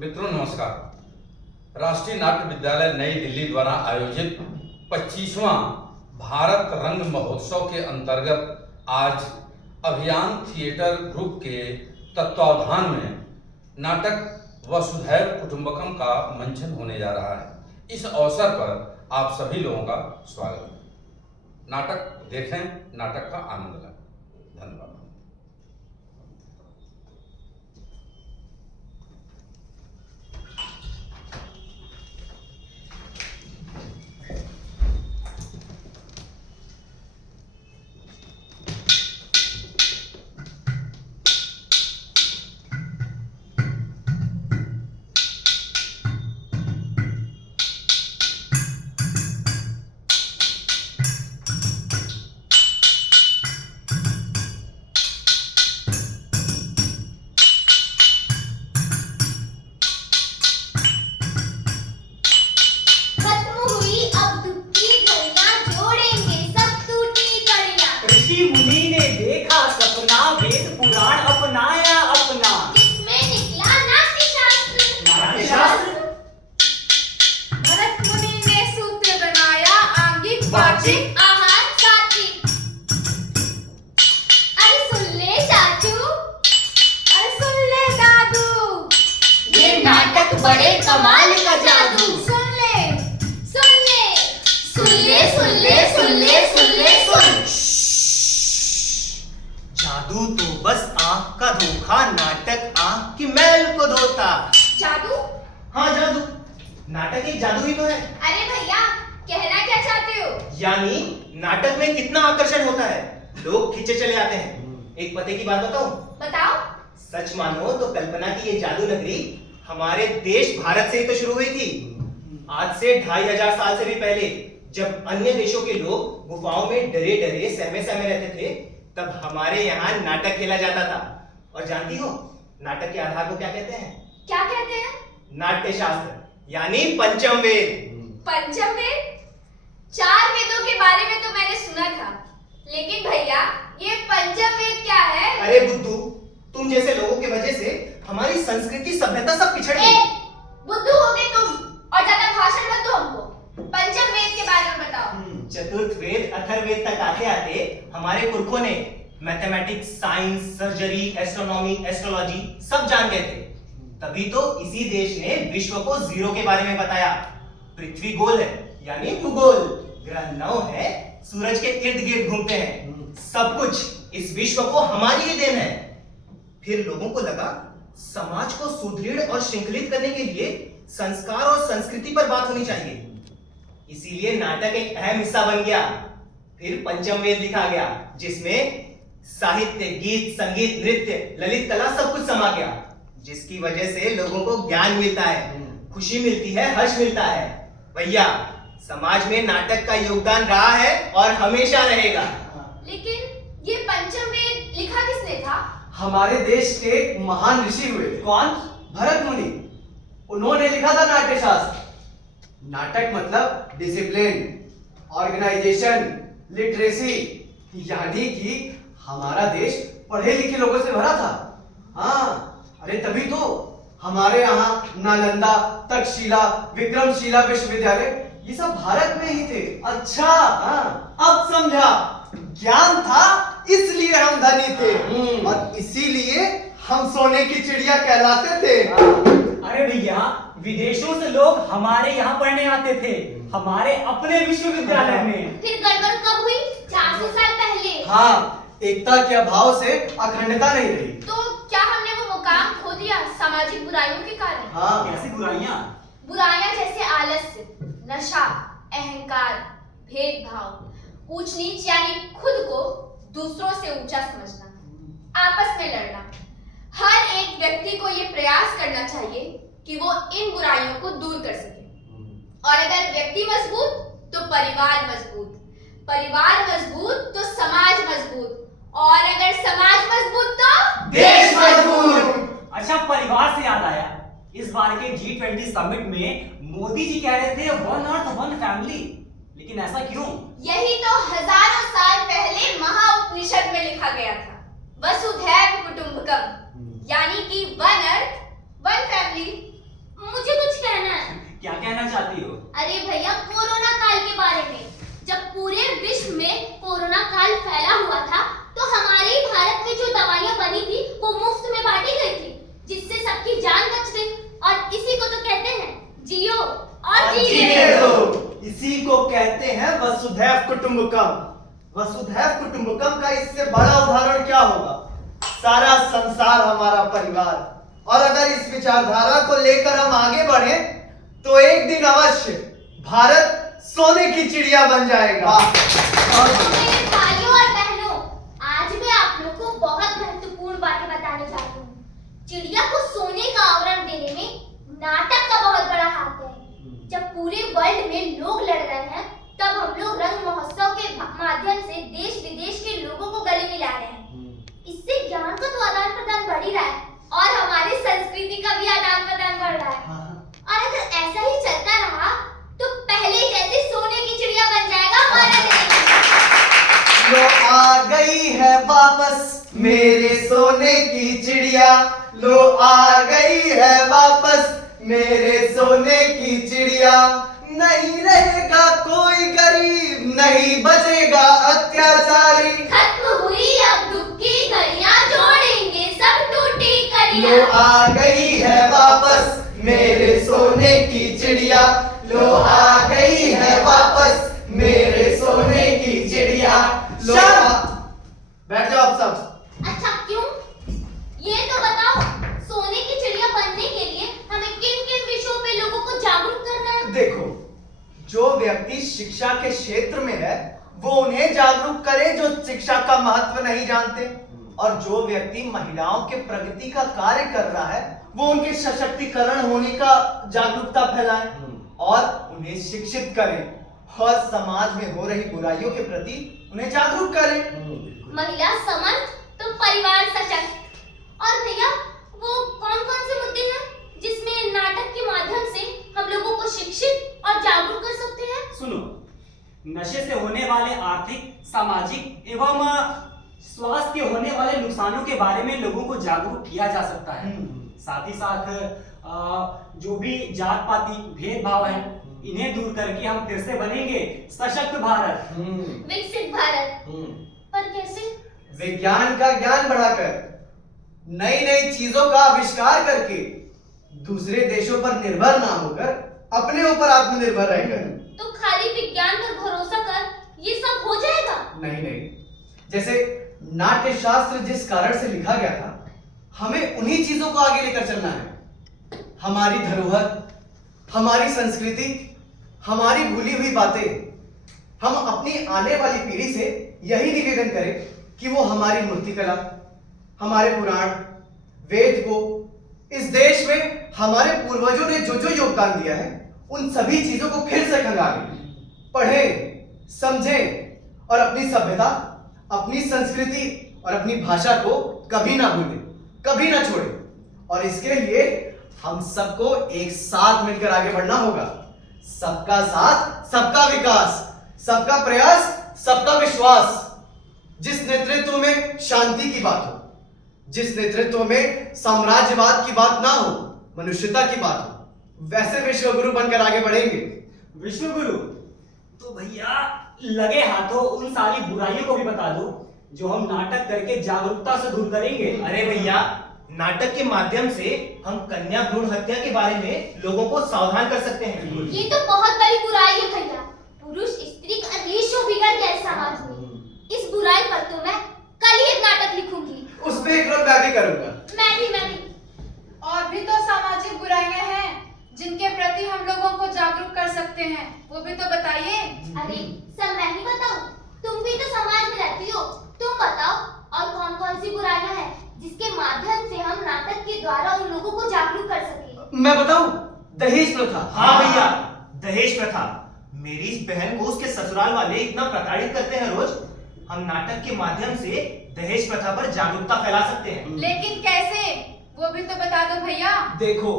मित्रों नमस्कार। राष्ट्रीय नाट्य विद्यालय नई दिल्ली द्वारा आयोजित 25वां भारत रंग महोत्सव के अंतर्गत आज अभियान थिएटर ग्रुप के तत्वावधान में नाटक वसुधैव कुटुंबकम का मंचन होने जा रहा है। इस अवसर पर आप सभी लोगों का स्वागत है। नाटक देखें, नाटक का आनंद लें। धन्यवाद। बड़े कमाल का जादू। सुन ले सुन ले सुन ले सुन ले सुन ले सुन ले सुन। जादू तो बस आँख का धोखा, नाटक आँख की मैल को धोता। जादू? हाँ जादू, नाटक एक जादू ही तो है। अरे भैया, कहना क्या चाहते हो? यानी नाटक में कितना आकर्षण होता है, लोग खींचे चले आते हैं। एक पते की बात बताऊं? बताओ। सच मानो तो कल्पना की ये जादू नगरी हमारे देश भारत से ही तो शुरू हुई थी। आज से 2500 साल से भी पहले, जब अन्य देशों के लोग गुफाओं में डरे डरे सहमे सहमे रहते थे, तब हमारे यहाँ नाटक खेला जाता था। और जानती हो नाटक के आधार को क्या कहते हैं? क्या कहते हैं? नाट्य शास्त्र, यानी पंचम वेद। पंचम वेद? 4 वेदों के बारे में तो मैंने सुना था, लेकिन भैया ये पंचम वेद क्या है? अरे बुद्धू, तुम जैसे लोगों की वजह से हमारी संस्कृति सभ्यता सब पिछड़ गई। बुद्धू हो गए तुम, और ज्यादा भाषण मत दो हमको। पंचम वेद के बारे में बताओ। चतुर्थ वेद अथर्ववेद तक आते आते हमारे पुरखों ने mathematics, science, surgery, astronomy, astrology सब जान गए थे। तभी तो इसी देश ने विश्व को जीरो के बारे में बताया। पृथ्वी गोल है, यानी भूगोल। ग्रह 9 है, सूरज के इर्द गिर्द घूमते हैं। सब कुछ इस विश्व को हमारी ही देन है। फिर लोगों को लगा समाज को सुदृढ़ और श्रृंखलित करने के लिए संस्कार और संस्कृति पर बात होनी चाहिए। इसीलिए नाटक एक अहम हिस्सा बन गया। फिर पंचम वेद लिखा गया, जिसमें साहित्य, गीत, संगीत, नृत्य, ललित कला सब कुछ समा गया, जिसकी वजह से लोगों को ज्ञान मिलता है, खुशी मिलती है, हर्ष मिलता है। भैया, समाज में नाटक का योगदान रहा है और हमेशा रहेगा। लेकिन ये पंचम वेद लिखा किसने था? हमारे देश के एक महान ऋषि हुए। कौन? भरत मुनि। उन्होंने लिखा था नाट्य शास्त्र। नाटक मतलब डिसिप्लिन, ऑर्गेनाइजेशन, लिटरेसी, यानी कि हमारा देश पढ़े लिखे लोगों से भरा था। हाँ, अरे तभी तो हमारे यहाँ नालंदा, तक्षशिला, विक्रमशिला विश्वविद्यालय ये सब भारत में ही थे। अच्छा, हाँ, अब समझा। ज्ञान था इसलिए हम धनी थे, और इसीलिए हम सोने की चिड़िया कहलाते थे। अरे भैया, विदेशों से लोग हमारे यहाँ पढ़ने आते थे, हमारे अपने विश्वविद्यालय में। फिर गड़बड़ कब हुई? 400 साल पहले। हाँ, एकता के अभाव से अखंडता नहीं रही। तो क्या हमने वो मुकाम खो दिया सामाजिक बुराइयों के कारण? हाँ, कैसी बुराइयां? बुराइयां जैसे आलस्य, नशा, अहंकार, भेदभाव, ऊंच नीच यानी खुद को दूसरों से ऊंचा समझना, आपस में लड़ना। हर एक व्यक्ति को ये प्रयास करना चाहिए कि वो इन बुराइयों को दूर कर सके। और अगर व्यक्ति मजबूत तो परिवार मजबूत, परिवार मजबूत तो समाज मजबूत, और अगर समाज मजबूत तो देश मजबूत। अच्छा, परिवार से याद आया, इस बार के G20 समिट में मोदी जी कह रहे थे वन अर्थ वन फैमिली, लेकिन ऐसा क्यों? यही तो हजारों साल पहले महाउपनिषद में लिखा गया था, वसुधैव कुटुंबकम, यानी कि वन अर्थ वन फैमिली। वसुधैव कुटुंबकम। वसुधैव कुटुंबकम का इससे बड़ा उदाहरण क्या होगा? सारा संसार हमारा परिवार। और अगर इस विचारधारा को लेकर हम आगे बढ़े तो एक दिन अवश्य भारत सोने की चिड़िया बन जाएगा। तो मेरे भाइयों और बहनों, आज मैं आप लोग को बहुत महत्वपूर्ण बातें बताने चाहती हूँ। चिड़िया को सोने का आवरण देने में नाटक का बहुत बड़ा हाथ है। जब पूरे वर्ल्ड में लोग लड़ रहे हैं, तब हम लोग रंग महोत्सव के माध्यम से देश विदेश के लोगों को गले मिला रहे हैं। इससे ज्ञान का तो आदान प्रदान बढ़ ही रहा है और हमारी संस्कृति का भी आदान प्रदान बढ़ रहा है। और अगर ऐसा ही चलता रहा तो पहले जैसे सोने की चिड़िया बन जाएगा हमारा देश। लो आ गई है वापस मेरे सोने की चिड़िया। लो आ गई है वापस मेरे सोने की चिड़िया। नहीं रहेगा कोई गरीब, नहीं बचेगा अत्याचारी। खत्म हुई अब दुख की घड़ियां, जोड़ेंगे सब टूटी लो कड़ियां। आ गई है वापस मेरे सोने की चिड़िया। लो आ गई है वापस मेरे सोने की चिड़िया। लो बैठ जाओ आप सब। अच्छा क्यों? ये तो बताओ, सोने की चिड़िया बनने के लिए हमें किन किन विषयों पे लोगों को जागरूक करना है? देखो, जो व्यक्ति शिक्षा के क्षेत्र में है वो उन्हें जागरूक करे जो शिक्षा का महत्व नहीं जानते, और जो व्यक्ति महिलाओं के प्रगति का कार्य कर रहा है वो उनके सशक्तिकरण होने का जागरूकता फैलाए और उन्हें शिक्षित करें, और समाज में हो रही बुराइयों के प्रति उन्हें जागरूक करें। महिला समर्थ तो परिवार सशक्त। और भैया, वो कौन कौन से मुद्दे हैं जिसमें नाटक के माध्यम से हम लोगों को शिक्षित और जागरूक कर सकते हैं? सुनो, नशे से होने वाले आर्थिक, सामाजिक एवं स्वास्थ्य के होने वाले नुकसानों के बारे में लोगों को जागरूक किया जा सकता है। साथ ही साथ जो भी जात पाती भेदभाव है इन्हें दूर करके हम फिर से बनेंगे सशक्त भारत, विकसित भारत। पर कैसे? विज्ञान का ज्ञान बढ़ाकर, नई नई चीजों का आविष्कार करके, दूसरे देशों पर निर्भर ना होकर अपने ऊपर आत्मनिर्भर रहकर। तो खाली विज्ञान पर भरोसा कर ये सब हो जाएगा? नहीं नहीं, जैसे नाट्य शास्त्र जिस कारण से लिखा गया था, हमें उन्हीं चीजों को आगे लेकर चलना है। हमारी धरोहर, हमारी संस्कृति, हमारी भूली हुई बातें, हम अपनी आने वाली पीढ़ी से यही निवेदन करें कि वो हमारी मूर्तिकला, हमारे पुराण, वेद को, इस देश में हमारे पूर्वजों ने जो जो योगदान दिया है उन सभी चीजों को फिर से खंगालें, पढ़ें, समझें और अपनी सभ्यता, अपनी संस्कृति और अपनी भाषा को कभी ना भूलें, कभी ना छोड़ें। और इसके लिए हम सबको एक साथ मिलकर आगे बढ़ना होगा। सबका साथ, सबका विकास, सबका प्रयास, सबका विश्वास। जिस नेतृत्व में शांति की बात हो, जिस नेतृत्व में साम्राज्यवाद की बात ना हो, मनुष्यता की बात हो, वैसे विश्वगुरु बनकर आगे बढ़ेंगे। विश्वगुरु तो भैया लगे हाथों उन सारी बुराइयों को भी बता दो जो हम नाटक करके जागरूकता से दूर करेंगे। अरे भैया, नाटक के माध्यम से हम कन्या भ्रूण हत्या के बारे में लोगों को सावधान कर सकते हैं। ये तो बहुत बड़ी बुराई है भैया। पुरुष स्त्री का रेशो बिगड़ गया है समाज में। इस बुराई पर तो मैं कल ही एक नाटक लिखूंगी। उस पे एक रोल मैं भी करूंगा। मैं भी। और भी तो सामाजिक बुराइयां हैं जिनके प्रति हम लोगों को जागरूक कर सकते हैं, वो भी तो बताइए। अरे सब मैं ही बताऊं? तुम भी तो समाज में रहती हो, तुम बताओ और कौन कौन सी बुराइयां हैं जिसके माध्यम से हम नाटक के द्वारा उन लोगों को जागरूक कर सके। मैं बताऊं? दहेज प्रथा। हाँ भैया, दहेज प्रथा। मेरी इस बहन को उसके ससुराल वाले इतना प्रताड़ित करते हैं रोज। हम नाटक के माध्यम से दहेज प्रथा पर जागरूकता फैला सकते हैं। लेकिन कैसे, वो भी तो बता दो भैया। देखो,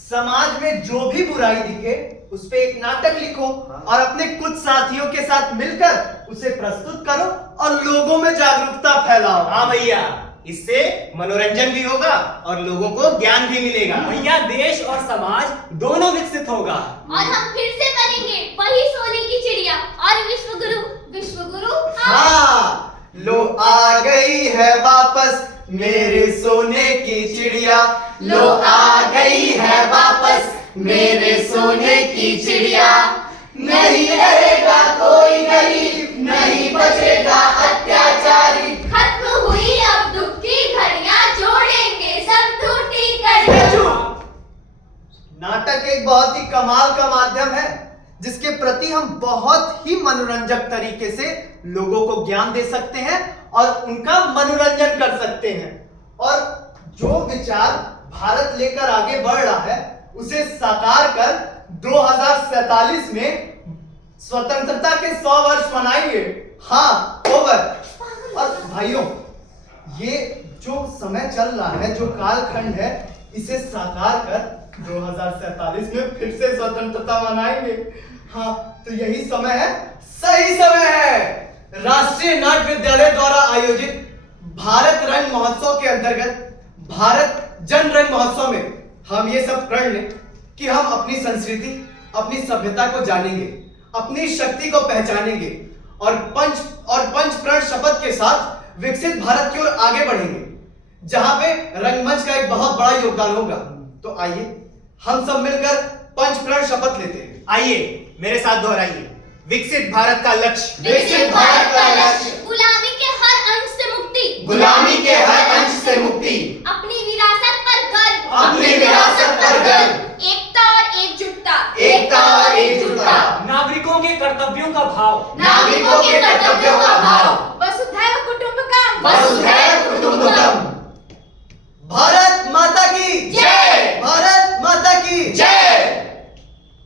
समाज में जो भी बुराई दिखे उस पे एक नाटक लिखो और अपने कुछ साथियों के साथ मिलकर उसे प्रस्तुत करो और लोगों में जागरूकता फैलाओ। हाँ भैया, इससे मनोरंजन भी होगा और लोगों को ज्ञान भी मिलेगा। भैया देश और समाज दोनों विकसित होगा। और हम फिर से बनेंगे वही सोने की चिड़िया और विश्वगुरु। हाँ, लो आ गई है वापस मेरे सोने की चिड़िया। लो आ गई है वापस मेरे सोने की चिड़िया। नहीं रहेगा कोई गरीब, नहीं बचेगा अत्याचारी। खत्म हुई अब दुख की घड़ियां, जोड़ेंगे सब टूटी कड़ियां। नाटक एक बहुत ही कमाल का माध्यम है जिसके प्रति हम बहुत ही मनोरंजक तरीके से लोगों को ज्ञान दे सकते हैं और उनका मनोरंजन कर सकते हैं। और जो विचार भारत लेकर आगे बढ़ रहा है उसे साकार कर 2047 में स्वतंत्रता के 100 वर्ष मनाएंगे। हाँ, ओवर। और भाइयों, ये जो समय चल रहा है, जो कालखंड है, इसे साकार कर 2047 में फिर से स्वतंत्रता मनाएंगे। हाँ, तो यही समय है, सही समय है। राष्ट्रीय नाट्य विद्यालय द्वारा आयोजित भारत रंग महोत्सव के अंतर्गत भारत जन रंग महोत्सव में हम ये सब प्रण लें कि हम अपनी संस्कृति, अपनी सभ्यता को जानेंगे, अपनी शक्ति को पहचानेंगे और पंच प्रण शपथ के साथ विकसित भारत की ओर आगे बढ़ेंगे, जहां पे रंगमंच का एक बहुत बड़ा योगदान होगा। तो आइए हम सब मिलकर पंच प्रण शपथ लेते हैं। आइए मेरे साथ दोहराइए। विकसित भारत का लक्ष्य, विकसित भारत का लक्ष्य, गुलामी के हर अंश से मुक्ति, गुलामी के हर अंश से मुक्ति,